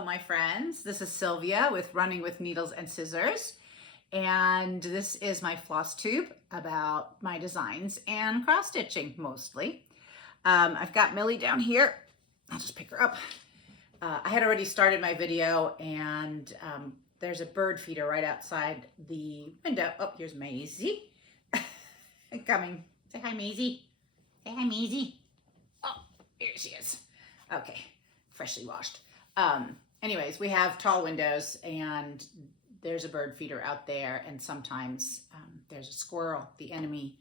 Hello, my friends. This is Sylvia with Running with Needles and Scissors. And this is my Flosstube about my designs and cross stitching mostly. I've got Millie down here. I'll just pick her up. I had already started my video and there's a bird feeder right outside the window. Oh, here's Maisie. Coming. Say hi, Maisie. Say hi, Maisie. Oh, here she is. Okay, freshly washed. Anyways, we have tall windows and there's a bird feeder out there, and sometimes there's a squirrel, the enemy,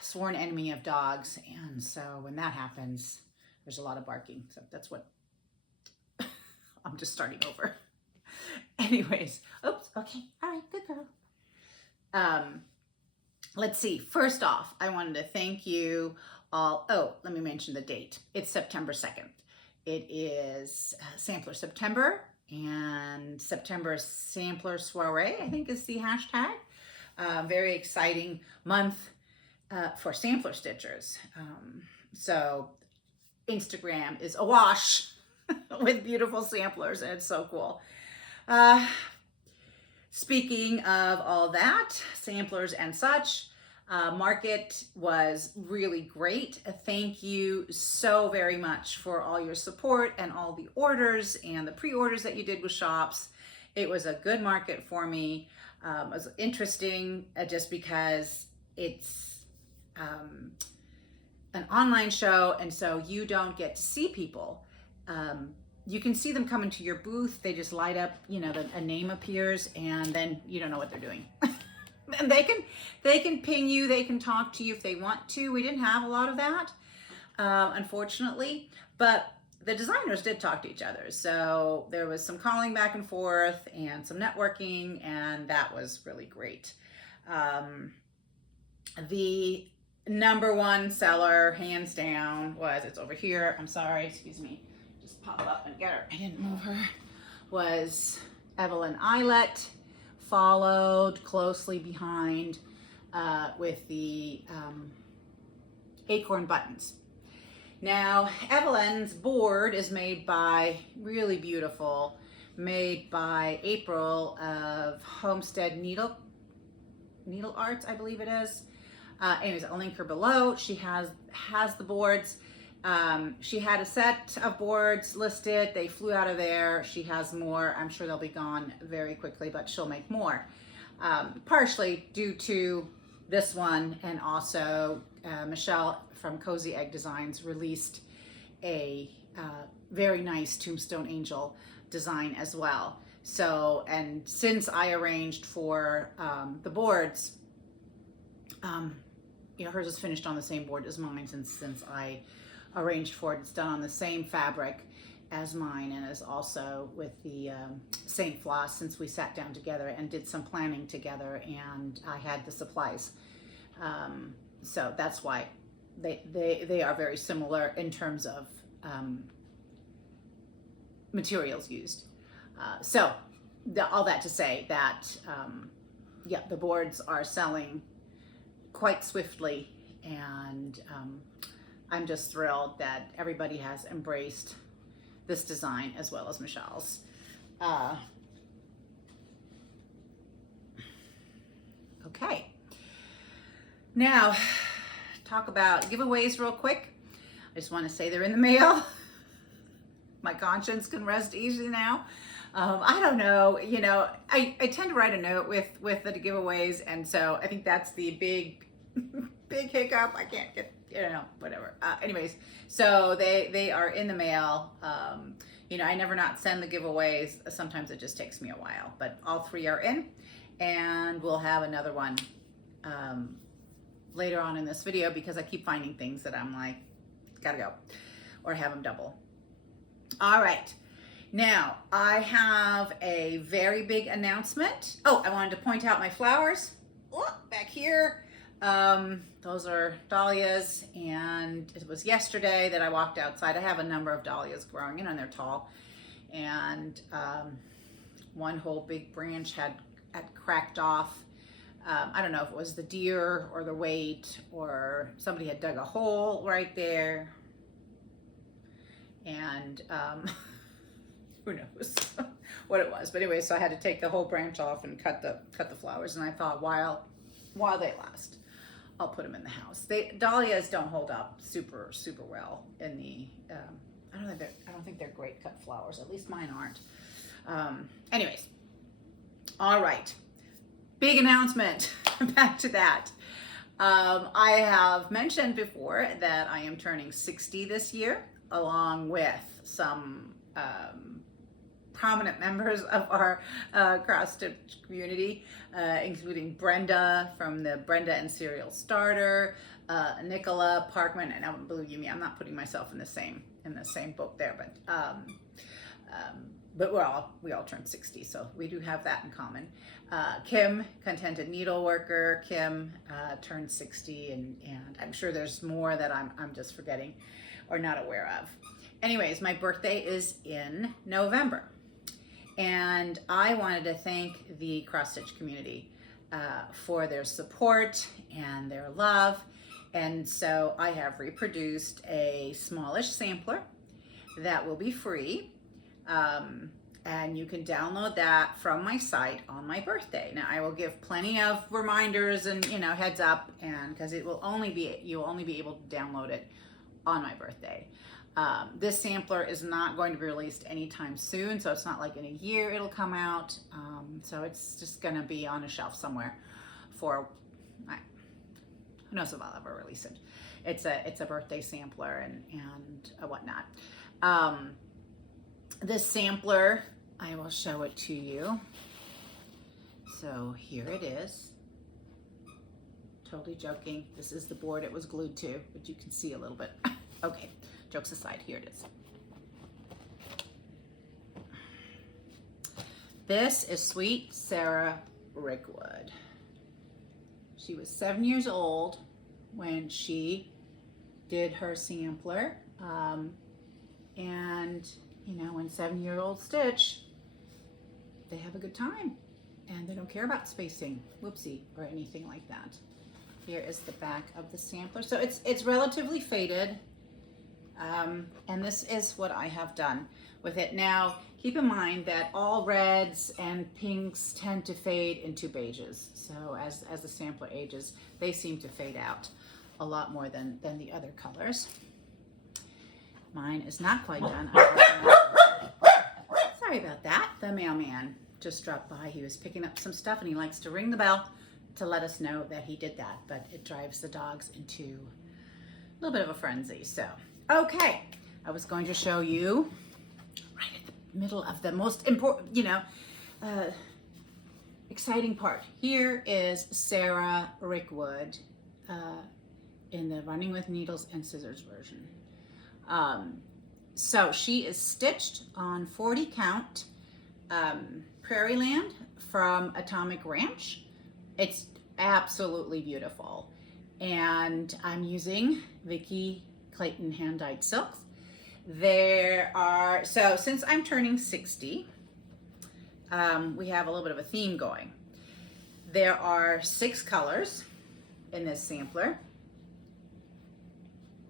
sworn enemy of dogs. And so when that happens, there's a lot of barking. So that's what I'm just starting over. Anyways, oops, okay, all right, good girl. Let's see, first off, I wanted to thank you all. Oh, let me mention the date. It's September 2nd. It is Sampler September, and September Sampler Soiree, I think is the hashtag. Very exciting month for sampler stitchers. So Instagram is awash with beautiful samplers, and it's so cool. Speaking of all that, samplers and such, market was really great. Thank you so very much for all your support and all the orders and the pre-orders that you did with shops. It was a good market for me. It was interesting just because it's an online show, and so you don't get to see people. You can see them come into your booth. They just light up, you know, a name appears, and then you don't know what they're doing. And they can ping you, they can talk to you if they want to. We didn't have a lot of that, unfortunately, but the designers did talk to each other. So there was some calling back and forth and some networking, and that was really great. The number one seller, hands down, it's over here. I'm sorry, excuse me. Just pop up and get her. I didn't move her. Was Evelyn Eyelet, followed closely behind with the acorn buttons. Now, Evelyn's board is made by, really beautiful, made by April of Homestead Needle Arts, I believe it is. Anyways, I'll link her below. She has the boards. She had a set of boards listed. They flew out of there. She has more. I'm sure they'll be gone very quickly, but she'll make more. Partially due to this one, and also Michelle from Cozy Egg Designs released a very nice Tombstone Angel design as well. So, and since I arranged for the boards, you know, hers is finished on the same board as mine since I arranged for it. It's done on the same fabric as mine, and is also with the same floss, since we sat down together and did some planning together, and I had the supplies. So that's why they are very similar in terms of materials used. So all that to say that, yeah, the boards are selling quite swiftly, and I'm just thrilled that everybody has embraced this design as well as Michelle's. Okay, now talk about giveaways real quick. I just want to say they're in the mail. My conscience can rest easy now. I don't know, you know, I tend to write a note with the giveaways, and so I think that's the big hiccup. I can't get, you know, whatever. Anyways, so they are in the mail. You know, I never not send the giveaways. Sometimes it just takes me a while, but all three are in, and we'll have another one later on in this video, because I keep finding things that I'm like, gotta go, or have them double. All right. Now, I have a very big announcement. Oh, I wanted to point out my flowers. Oh, back here. Those are dahlias, and it was yesterday that I walked outside. I have a number of dahlias growing, and they're tall. And one whole big branch had cracked off. I don't know if it was the deer or the weight, or somebody had dug a hole right there. And who knows? what it was. But anyway, so I had to take the whole branch off and cut the flowers. And I thought, while they last, I'll put them in the house. Dahlias don't hold up super well in the. I don't think they're great cut flowers. At least mine aren't. Anyways, all right. Big announcement. Back to that. I have mentioned before that I am turning 60 this year, along with some prominent members of our cross-stitch community, including Brenda from the Brenda and Cereal Starter, Nicola Parkman, and I don't believe me, I'm not putting myself in the same book there, but we all turned 60, so we do have that in common. Kim, Contented Needleworker, Kim turned 60, and I'm sure there's more that I'm just forgetting or not aware of. Anyways, my birthday is in November, and I wanted to thank the cross-stitch community for their support and their love. And so I have reproduced a smallish sampler that will be free. And you can download that from my site on my birthday. Now I will give plenty of reminders and heads up, and because you'll only be able to download it on my birthday. This sampler is not going to be released anytime soon, so it's not like in a year it'll come out. So it's just gonna be on a shelf somewhere for, who knows if I'll ever release it. It's a birthday sampler and whatnot. This sampler, I will show it to you. So here it is. Totally joking. This is the board it was glued to, but you can see a little bit. Okay, jokes aside, here it is. This is Sweet Sarah Rickwood. She was 7 years old when she did her sampler. And when 7-year-olds stitch, they have a good time and they don't care about spacing, whoopsie, or anything like that. Here is the back of the sampler. So it's relatively faded. And this is what I have done with it. Now, keep in mind that all reds and pinks tend to fade into beiges. So as the sampler ages, they seem to fade out a lot more than the other colors. Mine is not quite done. Sorry about that. The mailman just dropped by. He was picking up some stuff and he likes to ring the bell to let us know that he did that, but it drives the dogs into a little bit of a frenzy. So, okay, I was going to show you right at the middle of the most important, exciting part. Here is Sarah Rickwood in the Running with Needles and Scissors version. So she is stitched on 40 count Prairie Land from Atomic Ranch. It's absolutely beautiful. And I'm using Vicki Clayton hand-dyed silks. So since I'm turning 60, we have a little bit of a theme going. There are 6 colors in this sampler.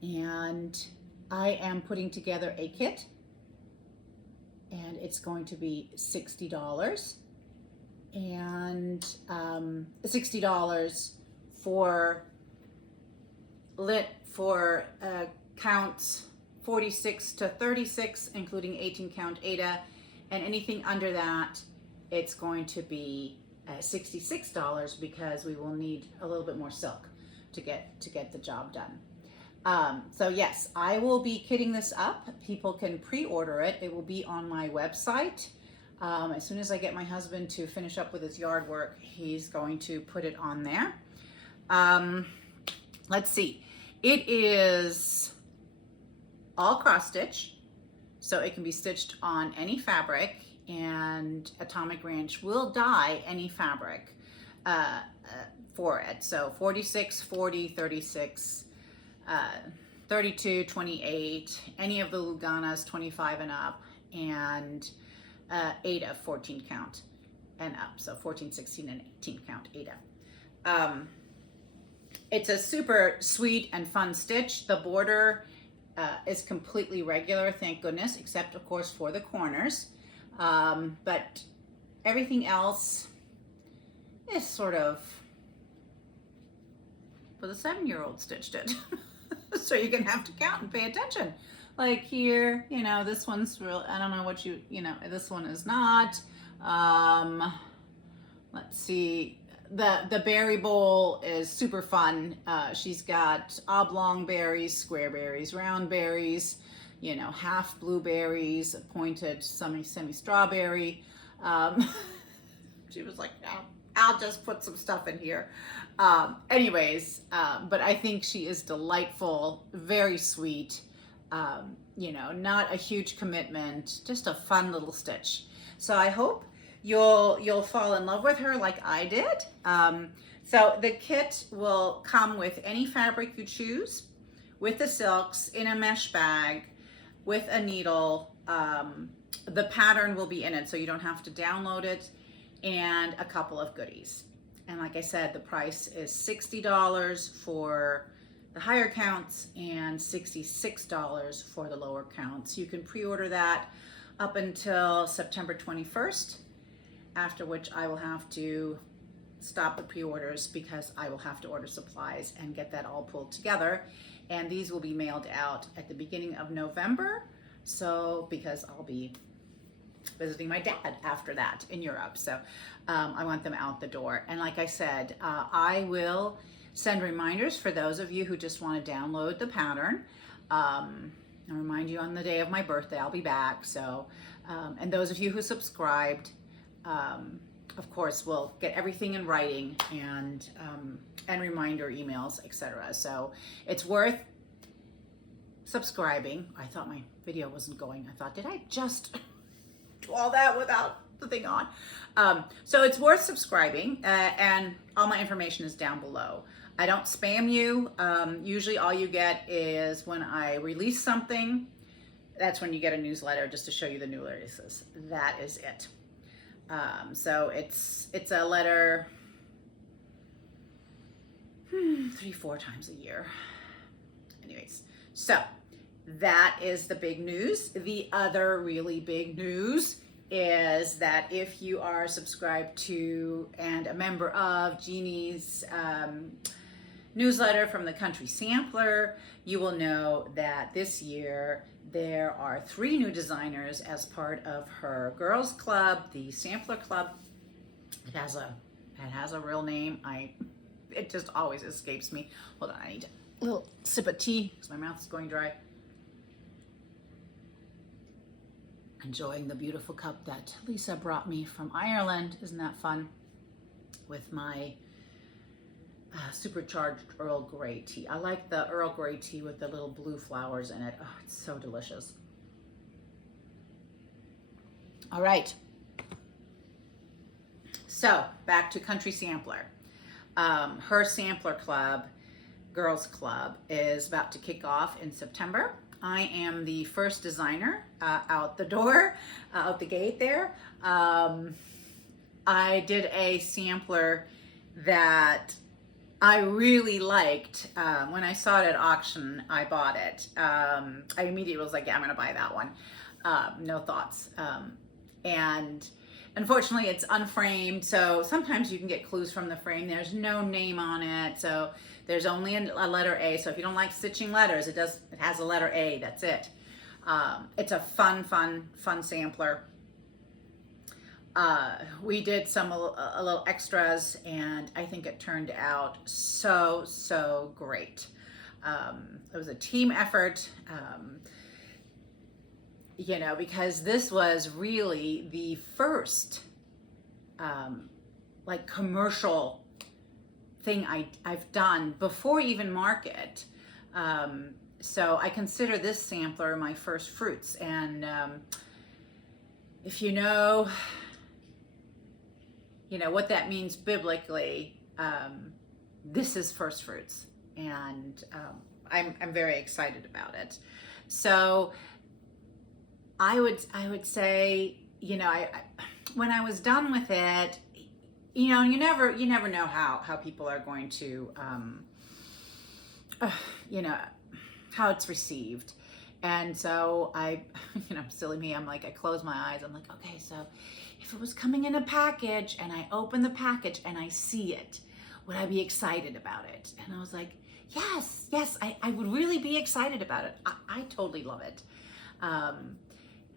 And I am putting together a kit, and it's going to be $60, and $60 for counts 46 to 36, including 18 count Ada, and anything under that, it's going to be $66 because we will need a little bit more silk to get the job done. So yes, I will be kitting this up. People can pre-order it. It will be on my website. As soon as I get my husband to finish up with his yard work, he's going to put it on there. Let's see. It is all cross stitch, so it can be stitched on any fabric, and Atomic Ranch will dye any fabric for it. So 46, 40, 36, 32, 28, any of the Luganas 25 and up, and Ada 14 count and up. So 14, 16, and 18 count Ada. It's a super sweet and fun stitch. The border is completely regular, thank goodness, except of course for the corners. But everything else is sort of, well, the 7-year-old stitched it. So you're gonna have to count and pay attention. Like here, you know, this one's real, I don't know what you know, this one is not. Let's see, the berry bowl is super fun. She's got oblong berries, square berries, round berries, you know, half blueberries, pointed semi-strawberry. She was like, no, I'll just put some stuff in here. But I think she is delightful, very sweet, you know, not a huge commitment, just a fun little stitch. So I hope you'll fall in love with her like I did. So the kit will come with any fabric you choose, with the silks, in a mesh bag, with a needle. The pattern will be in it, so you don't have to download it, and a couple of goodies. And like I said, the price is $60 for the higher counts and $66 for the lower counts. You can pre-order that up until September 21st, after which I will have to stop the pre-orders because I will have to order supplies and get that all pulled together. And these will be mailed out at the beginning of November. So, because I'll be visiting my dad after that in Europe. So I want them out the door. And like I said, I will send reminders for those of you who just want to download the pattern. I'll remind you on the day of my birthday, I'll be back. So, and those of you who subscribed, of course, will get everything in writing and reminder emails, etc. So it's worth subscribing. I thought my video wasn't going. I thought, did I just do all that without the thing on? So it's worth subscribing, and all my information is down below. I don't spam you. Usually all you get is when I release something, that's when you get a newsletter just to show you the new releases. That is it. So it's a letter 3-4 times a year. Anyways, so that is the big news. The other really big news is that if you are subscribed to and a member of Jeannie's newsletter from the Country Sampler, you will know that this year there are 3 new designers as part of her girls club, the Sampler Club. It has a real name. It just always escapes me. Hold on, I need a little sip of tea because my mouth is going dry. Enjoying the beautiful cup that Lisa brought me from Ireland. Isn't that fun? With my supercharged Earl Grey tea. I like the Earl Grey tea with the little blue flowers in it. Oh, it's so delicious. All right. So back to Country Sampler. Her Sampler Club, Girls Club, is about to kick off in September. I am the first designer out the door, out the gate there. I did a sampler that I really liked. When I saw it at auction, I bought it. I immediately was like, yeah, I'm gonna buy that one. No thoughts. And unfortunately it's unframed, so sometimes you can get clues from the frame. There's no name on it, so there's only a letter A. So if you don't like stitching letters, it has a letter A, that's it. It's a fun sampler. We did a little extras, and I think it turned out so great. It was a team effort, you know, because this was really the first like commercial thing I've done before even market. So I consider this sampler my first fruits, and if you know what that means biblically, this is first fruits, and I'm very excited about it. So I would say, when I was done with it, you never know how people are going to, how it's received. And so I, silly me, I'm like, I close my eyes. I'm like, okay, so if it was coming in a package and I open the package and I see it, would I be excited about it? And I was like, yes, I would really be excited about it. I totally love it.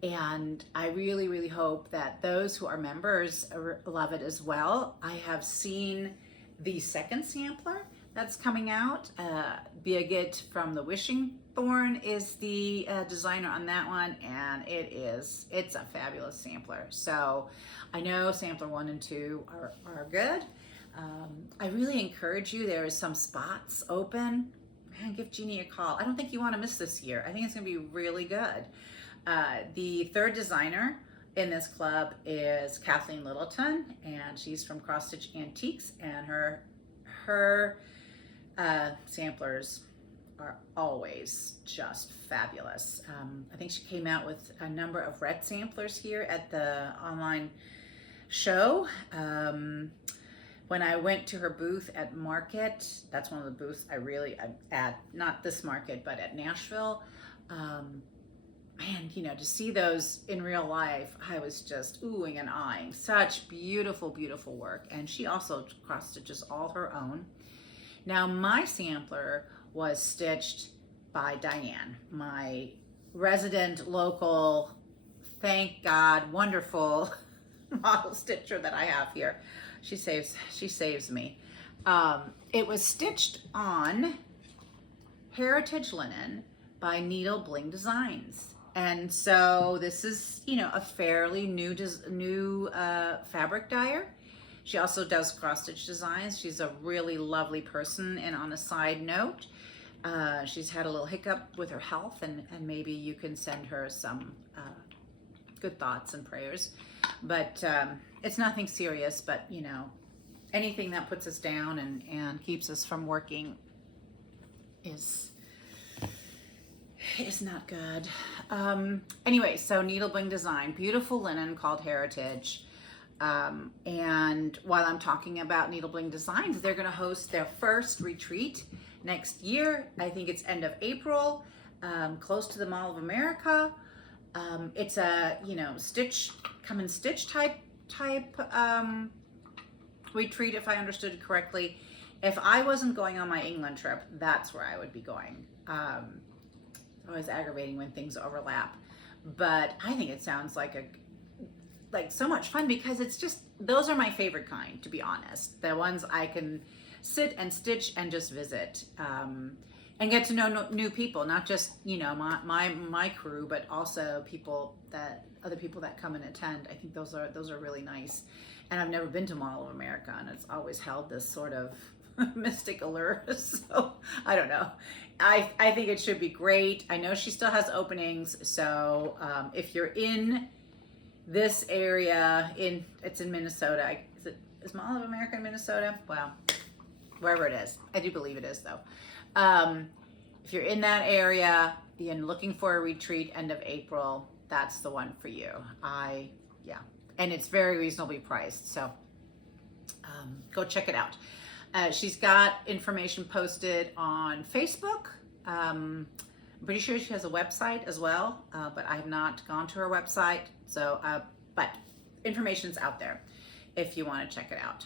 And I really, really hope that those who are members love it as well. I have seen the second sampler that's coming out. Birgit from the Wishing Thorn is the designer on that one, and it's a fabulous sampler. So I know sampler 1 and 2 are good. I really encourage you. There is some spots open. Man, give Jeannie a call. I don't think you want to miss this year. I think it's going to be really good. The third designer in this club is Kathleen Littleton, and she's from Cross Stitch Antiques, and her samplers are always just fabulous. I think she came out with a number of red samplers here at the online show. When I went to her booth at Market, that's one of the booths I'm at, not this market, but at Nashville. Man, to see those in real life, I was just oohing and eyeing. Such beautiful, beautiful work. And she also cross stitches all her own. Now, my sampler was stitched by Diane, my resident local, thank God, wonderful model stitcher that I have here. She saves me. It was stitched on heritage linen by Needle Bling Designs. And so this is, a fairly new fabric dyer. She also does cross stitch designs. She's a really lovely person. And on a side note, she's had a little hiccup with her health, and maybe you can send her some good thoughts and prayers. But it's nothing serious, but anything that puts us down and keeps us from working is not good. Anyway, so Needle Bling Design, beautiful linen called Heritage. And while I'm talking about Needle Bling Designs, they're going to host their first retreat next year. I think it's end of April, close to the Mall of America. It's a, come and stitch type retreat, if I understood correctly. If I wasn't going on my England trip, that's where I would be going. Always aggravating when things overlap, but I think it sounds like so much fun, because it's just, those are my favorite kind, to be honest. The ones I can sit and stitch and just visit, and get to know new people, not just my crew, but also other people that come and attend. I think those are really nice. And I've never been to Mall of America, and it's always held this sort of mystic allure. So I don't know. I think it should be great. I know she still has openings. So if you're in this area, it's in Minnesota. Is Mall of America in Minnesota? Well, wherever it is. I do believe it is, though. If you're in that area and looking for a retreat end of April, that's the one for you. Yeah. And it's very reasonably priced. So go check it out. She's got information posted on Facebook. I'm pretty sure she has a website as well, but I have not gone to her website. So, but information's out there if you want to check it out.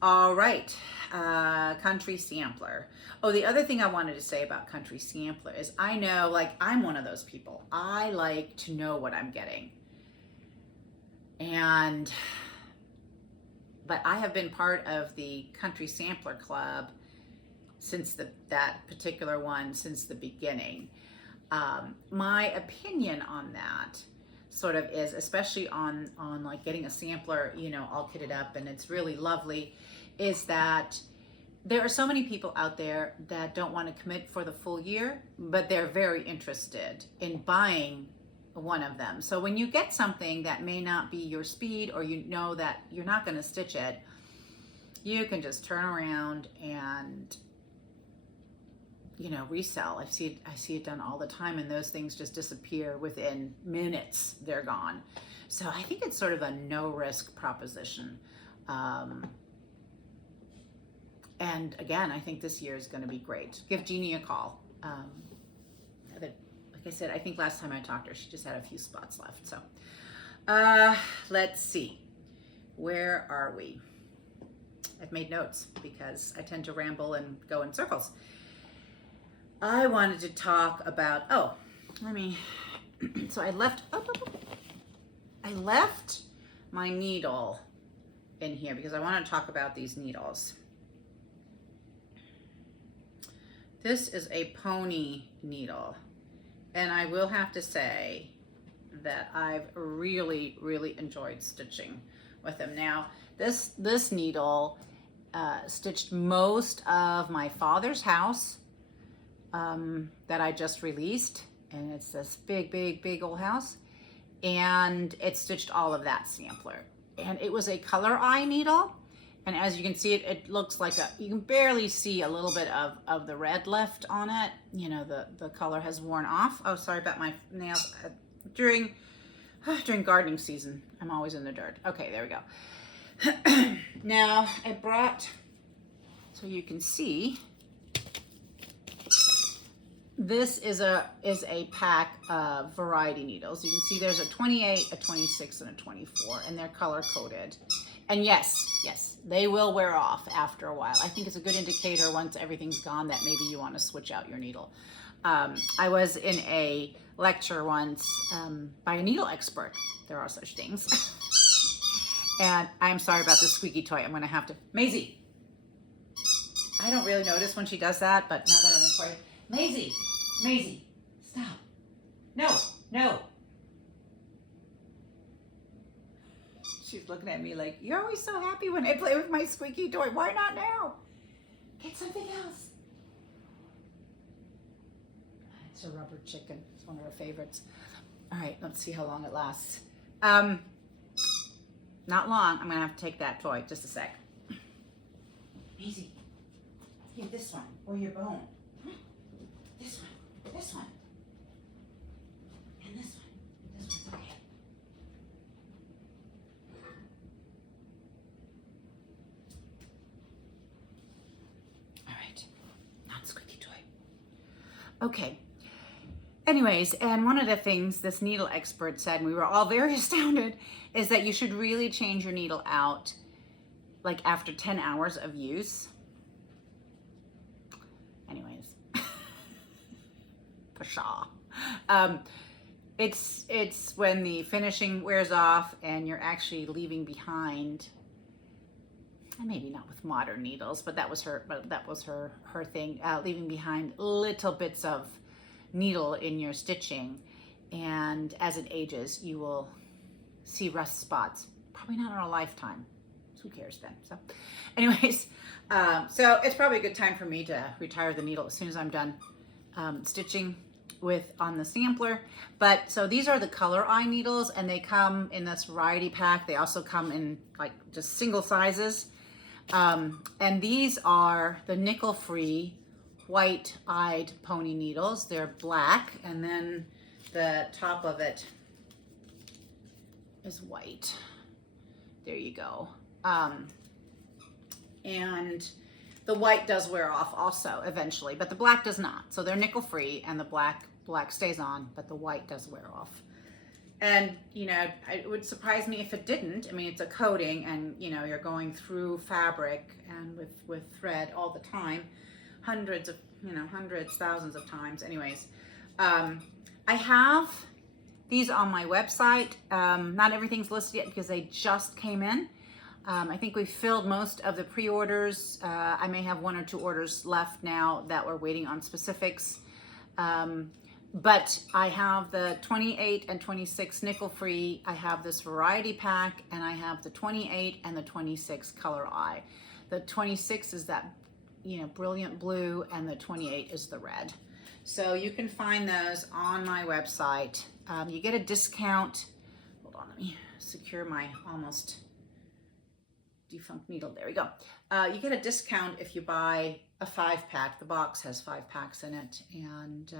All right, Country Sampler. Oh, the other thing I wanted to say about Country Sampler is I know, I'm one of those people. I like to know what I'm getting. But I have been part of the Country Sampler Club since that particular one since the beginning. My opinion on that sort of is, especially on getting a sampler, all kitted up and it's really lovely, is that there are so many people out there that don't want to commit for the full year, but they're very interested in buying one of them. So when you get something that may not be your speed, or that you're not going to stitch it, you can just turn around and resell. I see it done all the time, and those things just disappear within minutes. They're gone. So I think it's sort of a no risk proposition. And again, I think this year is going to be great. Give Jeannie a call. I said, I think last time I talked to her, she just had a few spots left. So let's see. Where are we? I've made notes because I tend to ramble and go in circles. I wanted to talk about, so I left my needle in here because I want to talk about these needles. This is a pony needle, and I will have to say that I've really, really enjoyed stitching with them. Now, this needle stitched most of my father's house that I just released, and it's this big old house, and it stitched all of that sampler. And it was a color eye needle, and as you can see, it looks like you can barely see a little bit of the red left on it. You know, the color has worn off. Oh, sorry about my nails. During gardening season, I'm always in the dirt. Okay, there we go. Now I brought, so you can see, this is a pack of variety needles. You can see there's a 28, a 26, and a 24, and they're color coded. And yes, they will wear off after a while. I think it's a good indicator once everything's gone that maybe you want to switch out your needle. I was in a lecture once by a needle expert. There are such things. And I'm sorry about this squeaky toy. I'm going to have to, Maisie. I don't really notice when she does that, but now that I'm recording, Maisie, stop. No. She's looking at me like, you're always so happy when I play with my squeaky toy. Why not now? Get something else. It's a rubber chicken. It's one of her favorites. All right, let's see how long it lasts. Not long. I'm going to have to take that toy. Just a sec. Maisie, give this one or your bone. This one, and this one. This one's okay. All right, non-squeaky toy. Okay. Anyways, and one of the things this needle expert said, and we were all very astounded, is that you should really change your needle out like after 10 hours of use. Anyways. Pshaw. It's when the finishing wears off and you're actually leaving behind, and maybe not with modern needles, but that was her thing, leaving behind little bits of needle in your stitching, and as it ages you will see rust spots. Probably not in a lifetime. Who cares then? So anyways, so it's probably a good time for me to retire the needle as soon as I'm done stitching on the sampler. But so these are the color eye needles, and they come in this variety pack. They also come in like just single sizes, and these are the nickel free white-eyed pony needles. They're black, and then the top of it is white. There you go. And the white does wear off also eventually, but the black does not. So they're nickel free, and the black stays on, but the white does wear off. And you know, it would surprise me if it didn't. I mean, it's a coating, and you know, you're going through fabric and with thread all the time, hundreds, thousands of times. Anyways, I have these on my website. Not everything's listed yet because they just came in. I think we filled most of the pre-orders. I may have 1 or 2 orders left now that we're waiting on specifics. But I have the 28 and 26 nickel free. I have this variety pack, and I have the 28 and the 26 color eye. The 26 is that, you know, brilliant blue, and the 28 is the red. So you can find those on my website. You get a discount. Hold on, let me secure my almost defunct needle. There we go. You get a discount if you buy a 5-pack. The box has 5 packs in it, and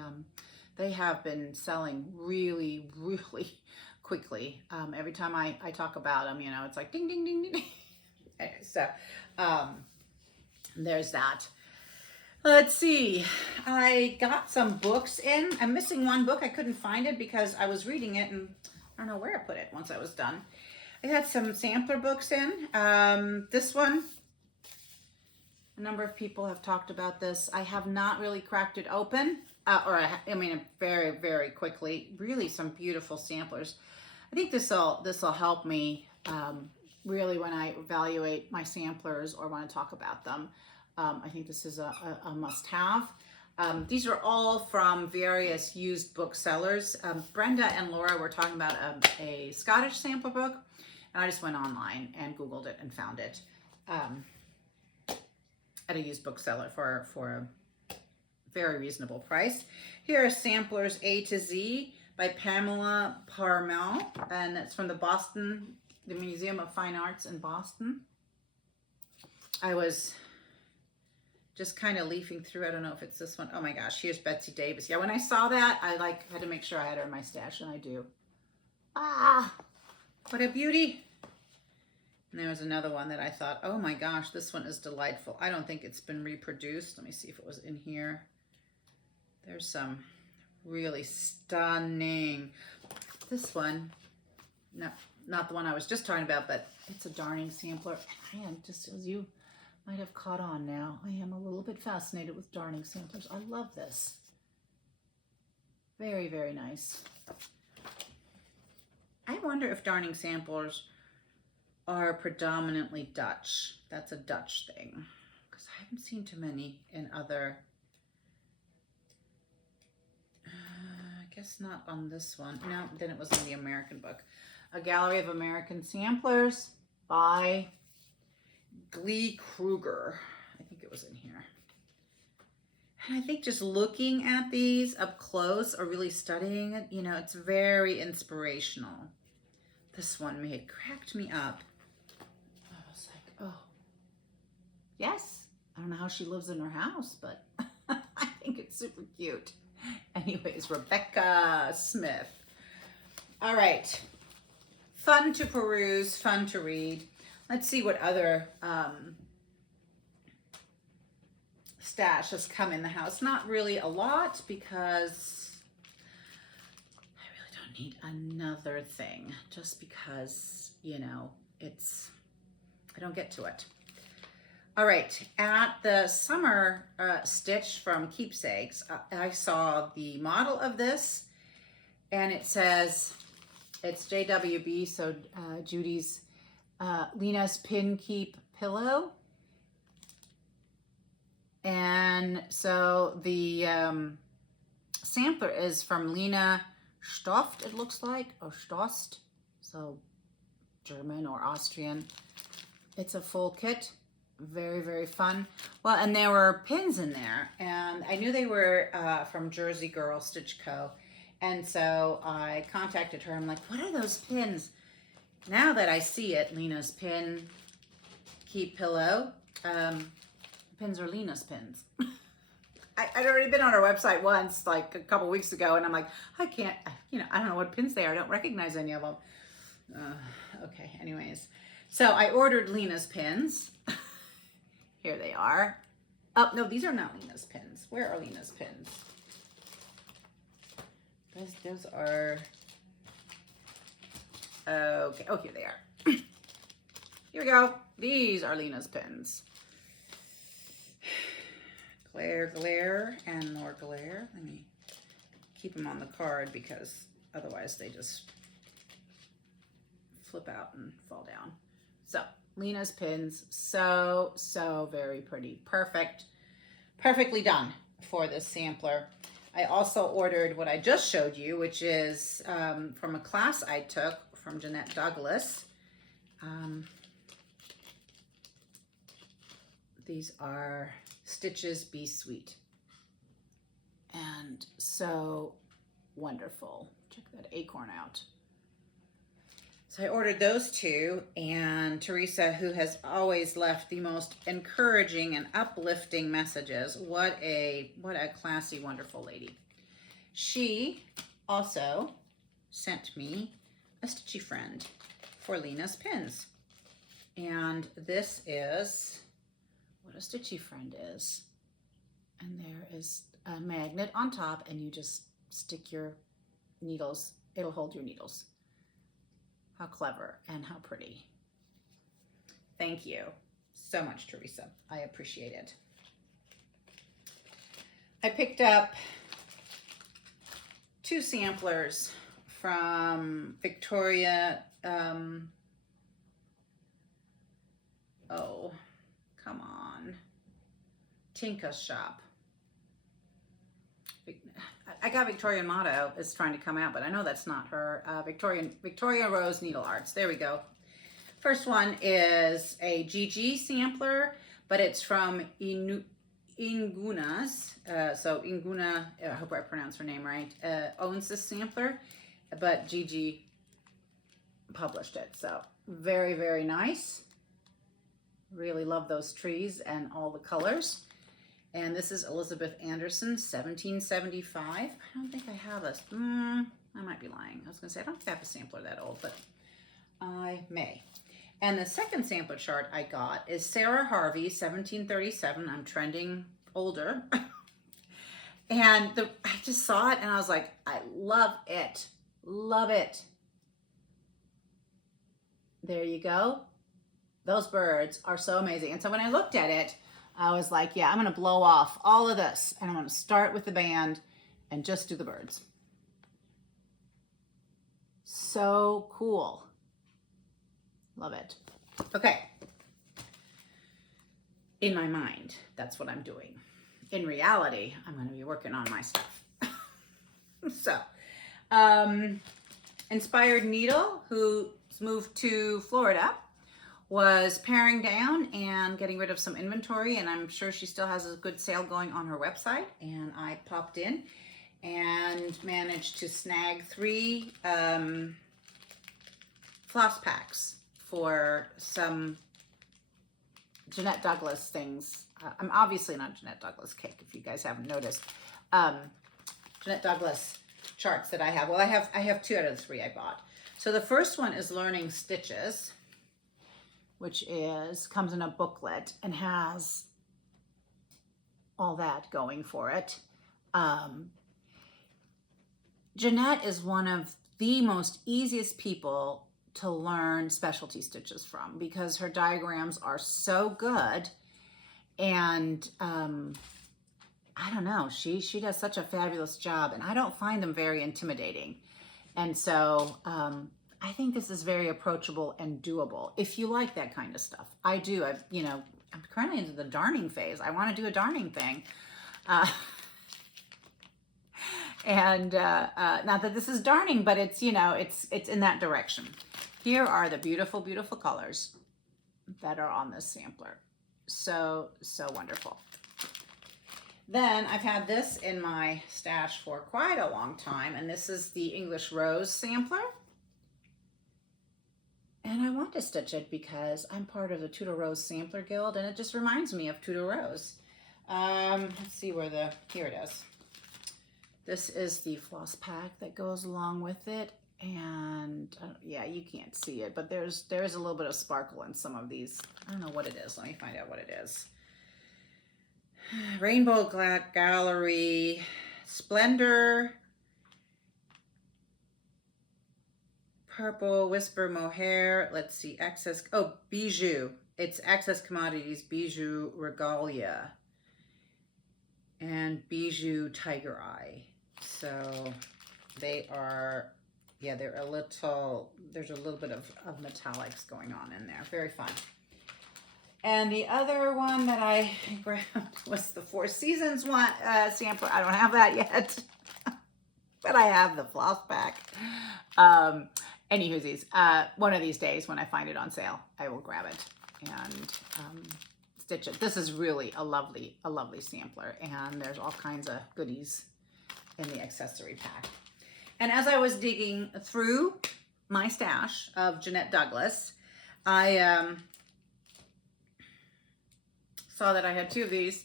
they have been selling really, really quickly. Every time I talk about them, you know, it's like ding, ding, ding, ding. Anyway, so there's that. Let's see. I got some books in. I'm missing one book. I couldn't find it because I was reading it and I don't know where I put it once I was done. I had some sampler books in. This one, a number of people have talked about this. I have not really cracked it open, I mean, very, very quickly. Really, some beautiful samplers. I think this will help me really when I evaluate my samplers or want to talk about them. I think this is a must-have. These are all from various used booksellers. Brenda and Laura were talking about a Scottish sampler book, and I just went online and Googled it and found it at a used bookseller for a very reasonable price. Here are samplers A to Z by Pamela Parmel, and it's from the Museum of Fine Arts in Boston. I was just kind of leafing through. I don't know if it's this one. Oh my gosh, here's Betsy Davis. Yeah, when I saw that, I had to make sure I had her in my stash, and I do. Ah, what a beauty. And there was another one that I thought, oh my gosh, this one is delightful. I don't think it's been reproduced. Let me see if it was in here. There's some really stunning. This one, no, not the one I was just talking about, but it's a darning sampler. And just as you might have caught on now, I am a little bit fascinated with darning samplers. I love this. Very, very nice. I wonder if darning samplers are predominantly Dutch. That's a Dutch thing, because I haven't seen too many in other. I guess not on this one. No, then it was in the American book. A Gallery of American Samplers by Glee Kruger. I think it was in here. And I think just looking at these up close or really studying it, you know, it's very inspirational. This one cracked me up. I was like, oh, yes. I don't know how she lives in her house, but I think it's super cute. Anyways, Rebecca Smith. All right. Fun to peruse, fun to read. Let's see what other stash has come in the house. Not really a lot because I really don't need another thing just because, you know, I don't get to it. All right, at the summer stitch from Keepsakes, I saw the model of this, and it says, it's JWB, so Judy's Lena's Pin Keep Pillow. And so the sampler is from Lena Stoft, it looks like, or Stost, so German or Austrian. It's a full kit. Very, very fun. Well, and there were pins in there, and I knew they were from Jersey Girl Stitch Co. And so I contacted her. I'm like, what are those pins? Now that I see it, Lena's Pin Keep Pillow. Pins are Lena's pins. I'd already been on her website once, like a couple weeks ago, and I'm like, I can't, you know, I don't know what pins they are. I don't recognize any of them. Okay, anyways. So I ordered Lena's pins. Here they are. Oh, no, these are not Lena's pins. Where are Lena's pins? Those are, okay, oh, here they are. Here we go. These are Lena's pins. Glare, and more glare. Let me keep them on the card because otherwise they just flip out and fall down. So, Lena's pins, so very pretty. Perfectly done for this sampler. I also ordered what I just showed you, which is from a class I took from Jeanette Douglas. These are Stitches Be Sweet. And so wonderful. Check that acorn out. So I ordered those two, and Teresa, who has always left the most encouraging and uplifting messages, what a classy, wonderful lady. She also sent me a Stitchy Friend for Lena's pins. And this is what a Stitchy Friend is. And there is a magnet on top, and you just stick your needles. It'll hold your needles. How clever and how pretty. Thank you so much, Teresa. I appreciate it. I picked up 2 samplers from Victoria. Oh, come on. Tinka's shop. I got Victoria Motto is trying to come out, but I know that's not her. Victoria Rose Needle Arts. There we go. First one is a GG sampler, but it's from Inguna's. So Inguna, I hope I pronounced her name right, owns this sampler, but GG published it. So very, very nice. Really love those trees and all the colors. And this is Elizabeth Anderson, 1775. I don't think I have a, I might be lying. I was gonna say, I don't think I have a sampler that old, but I may. And the second sampler chart I got is Sarah Harvey, 1737. I'm trending older. And I just saw it and I was like, I love it. Love it. There you go. Those birds are so amazing. And so when I looked at it, I was like, yeah, I'm going to blow off all of this. And I'm going to start with the band and just do the birds. So cool. Love it. Okay. In my mind, that's what I'm doing. In reality, I'm going to be working on my stuff. So, Inspired Needle, who's moved to Florida, was paring down and getting rid of some inventory, and I'm sure she still has a good sale going on her website. And I popped in and managed to snag 3 floss packs for some Jeanette Douglas things. I'm obviously not Jeanette Douglas cake, if you guys haven't noticed. Jeanette Douglas charts that I have. Well, I have 2 out of the 3 I bought. So the first one is Learning Stitches, which comes in a booklet and has all that going for it. Jeanette is one of the most easiest people to learn specialty stitches from because her diagrams are so good. And I don't know, she does such a fabulous job, and I don't find them very intimidating. And so I think this is very approachable and doable if you like that kind of stuff. I do. I'm currently into the darning phase. I want to do a darning thing. And not that this is darning, but it's, it's in that direction. Here are the beautiful, beautiful colors that are on this sampler. So, so wonderful. Then I've had this in my stash for quite a long time, and this is the English Rose sampler. And I want to stitch it because I'm part of the Tudor Rose Sampler Guild, and it just reminds me of Tudor Rose. Let's see where here it is. This is the floss pack that goes along with it. And yeah, you can't see it, but there is a little bit of sparkle in some of these. I don't know what it is. Let me find out what it is. Rainbow Gallery, Splendor, Purple Whisper Mohair. Let's see, Access, Bijou. It's Access Commodities, Bijou Regalia, and Bijou Tiger Eye. So they are, yeah, there's a little bit of metallics going on in there. Very fun. And the other one that I grabbed was the Four Seasons one sampler. I don't have that yet, but I have the floss pack. Anywhoosies, one of these days when I find it on sale, I will grab it and stitch it. This is really a lovely sampler, and there's all kinds of goodies in the accessory pack. And as I was digging through my stash of Jeanette Douglas, I saw that I had 2 of these.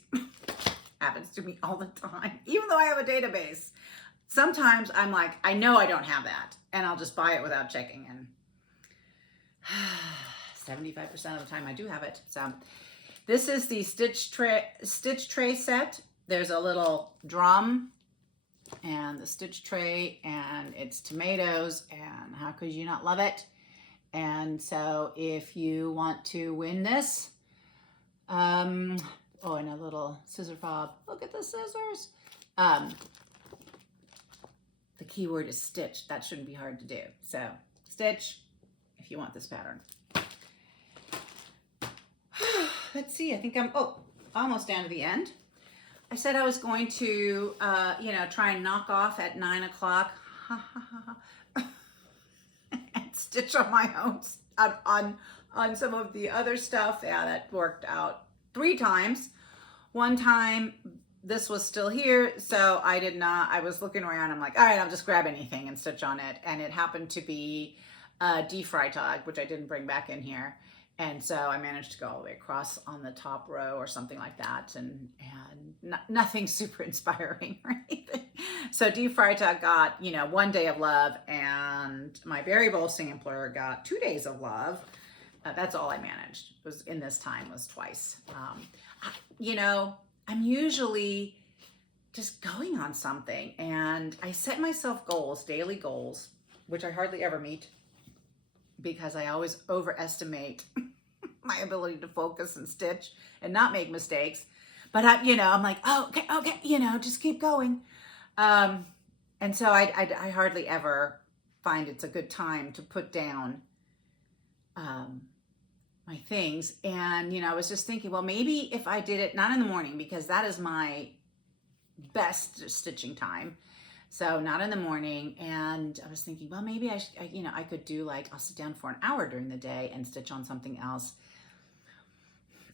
Happens to me all the time, even though I have a database. Sometimes I'm like, I know I don't have that, and I'll just buy it without checking, and 75% of the time I do have it. So this is the Stitch Tray set, there's a little drum and the stitch tray, and it's tomatoes, and how could you not love it? And so if you want to win this, oh, and a little scissor fob. Look at the scissors. The key word is stitch. That shouldn't be hard to do. So stitch if you want this pattern. Let's see, I think I'm, almost down to the end. I said I was going to, try and knock off at 9 o'clock and stitch on my own, on some of the other stuff. Yeah, that worked out 3 times. One time, this was still here, so I was looking around, I'm like, all right, I'll just grab anything and stitch on it. And it happened to be a Freitag, which I didn't bring back in here. And so I managed to go all the way across on the top row or something like that, and nothing super inspiring or anything. So Freitag got, 1 day of love, and my berry bowl sampler got 2 days of love. That's all I managed. It was in this time was twice. I'm usually just going on something, and I set myself goals, daily goals, which I hardly ever meet because I always overestimate my ability to focus and stitch and not make mistakes. But I'm like, oh, okay, just keep going. And so I hardly ever find it's a good time to put down my things. And, I was just thinking, well, maybe if I did it, not in the morning, because that is my best stitching time. So not in the morning. And I was thinking, well, maybe I could do I'll sit down for an hour during the day and stitch on something else.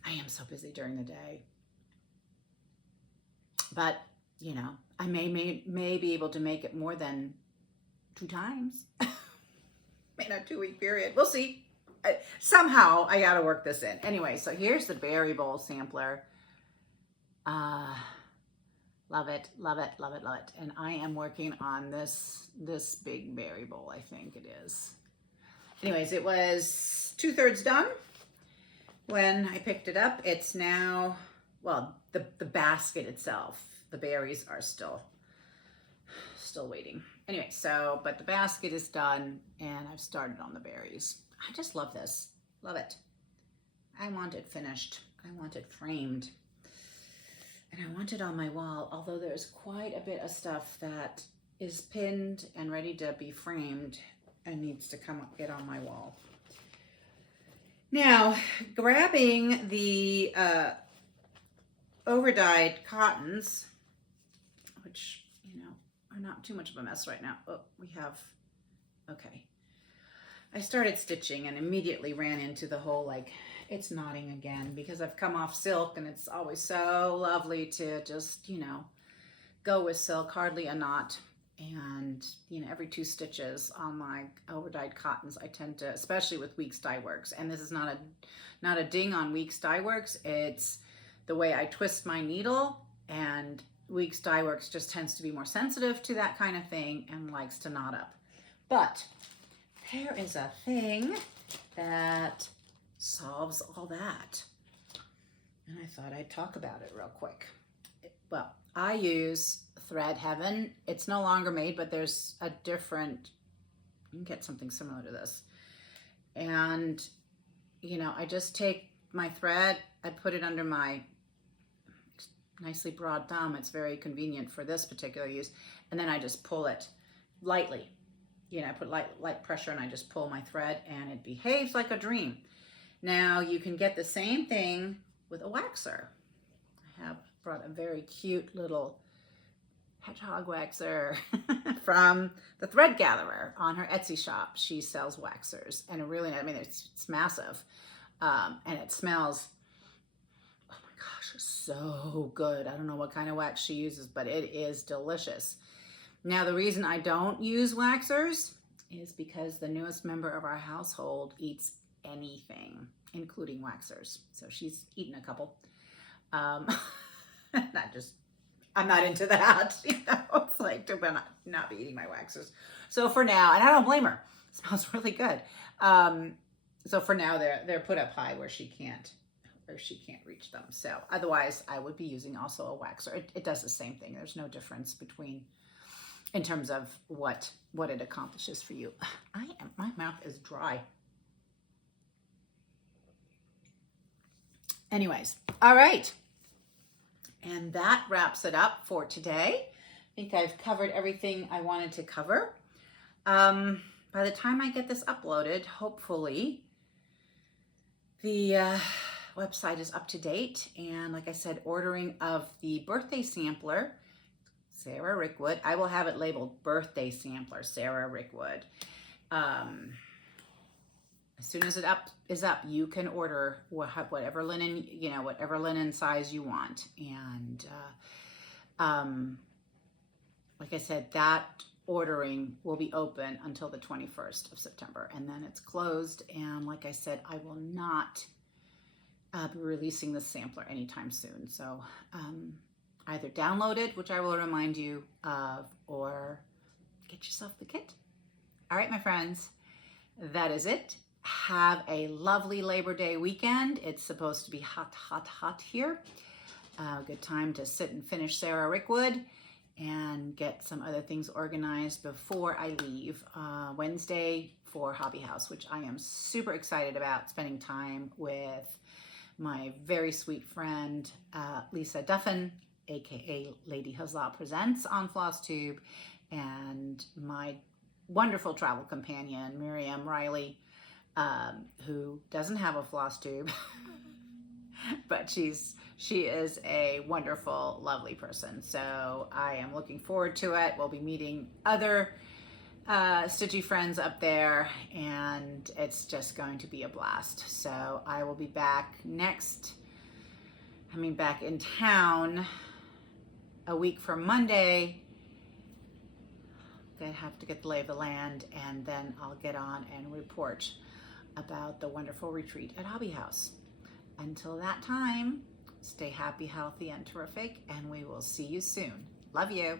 I am so busy during the day. But, I may be able to make it more than 2 times in a 2-week period. We'll see. Somehow I got to work this in. Anyway, so here's the berry bowl sampler. Love it, love it, love it, love it. And I am working on this big berry bowl, I think it is. Anyways, it was 2/3 done when I picked it up. It's now, well, the basket itself, the berries are still waiting. Anyway, so, but the basket is done, and I've started on the berries. I just love this. Love it. I want it finished. I want it framed. And I want it on my wall, although there's quite a bit of stuff that is pinned and ready to be framed and needs to get on my wall. Now, grabbing the over-dyed cottons, which, are not too much of a mess right now. Oh, okay. I started stitching and immediately ran into the whole, it's knotting again, because I've come off silk, and it's always so lovely to just, go with silk, hardly a knot. And, every 2 stitches on my over-dyed cottons, I tend to, especially with Weeks Dye Works, and this is not a ding on Weeks Dye Works, it's the way I twist my needle, and Weeks Dye Works just tends to be more sensitive to that kind of thing and likes to knot up. But there is a thing that solves all that, and I thought I'd talk about it real quick. Well, I use Thread Heaven. It's no longer made, but there's a different, you can get something similar to this. And, I just take my thread, I put it under my nicely broad thumb. It's very convenient for this particular use. And then I just pull it lightly. I put light pressure, and I just pull my thread, and it behaves like a dream. Now, you can get the same thing with a waxer. I have brought a very cute little hedgehog waxer from the Thread Gatherer on her Etsy shop. She sells waxers, and it's massive, and it smells, oh my gosh, so good. I don't know what kind of wax she uses, but it is delicious. Now, the reason I don't use waxers is because the newest member of our household eats anything, including waxers. So she's eaten a couple. I'm not into that. It's like to not be eating my waxers. So for now, and I don't blame her. It smells really good. So for now, they're put up high where she can't or she can't reach them. So otherwise I would be using also a waxer. It does the same thing. There's no difference between, in terms of what it accomplishes for you. My mouth is dry. Anyways, all right. And that wraps it up for today. I think I've covered everything I wanted to cover. By the time I get this uploaded, hopefully the website is up to date. And like I said, ordering of the birthday sampler, Sarah Rickwood, I will have it labeled birthday sampler, Sarah Rickwood. As soon as it is up, you can order whatever linen, whatever linen size you want. And like I said, that ordering will be open until the 21st of September, and then it's closed. And like I said, I will not be releasing the sampler anytime soon. So either download it, which I will remind you of, or get yourself the kit. All right, my friends, that is it. Have a lovely Labor Day weekend. It's supposed to be hot, hot, hot here. Good time to sit and finish Sarah Rickwood and get some other things organized before I leave Wednesday for Hobby House, which I am super excited about, spending time with my very sweet friend, Lisa Duffin, aka Lady Huzzah Presents on Flosstube, and my wonderful travel companion, Miriam Riley, who doesn't have a Flosstube, but she is a wonderful, lovely person. So I am looking forward to it. We'll be meeting other stitchy friends up there, and it's just going to be a blast. So I will be back back in town a week from Monday. I have to get the lay of the land, and then I'll get on and report about the wonderful retreat at Hobby House. Until that time, stay happy, healthy, and terrific, and we will see you soon. Love you.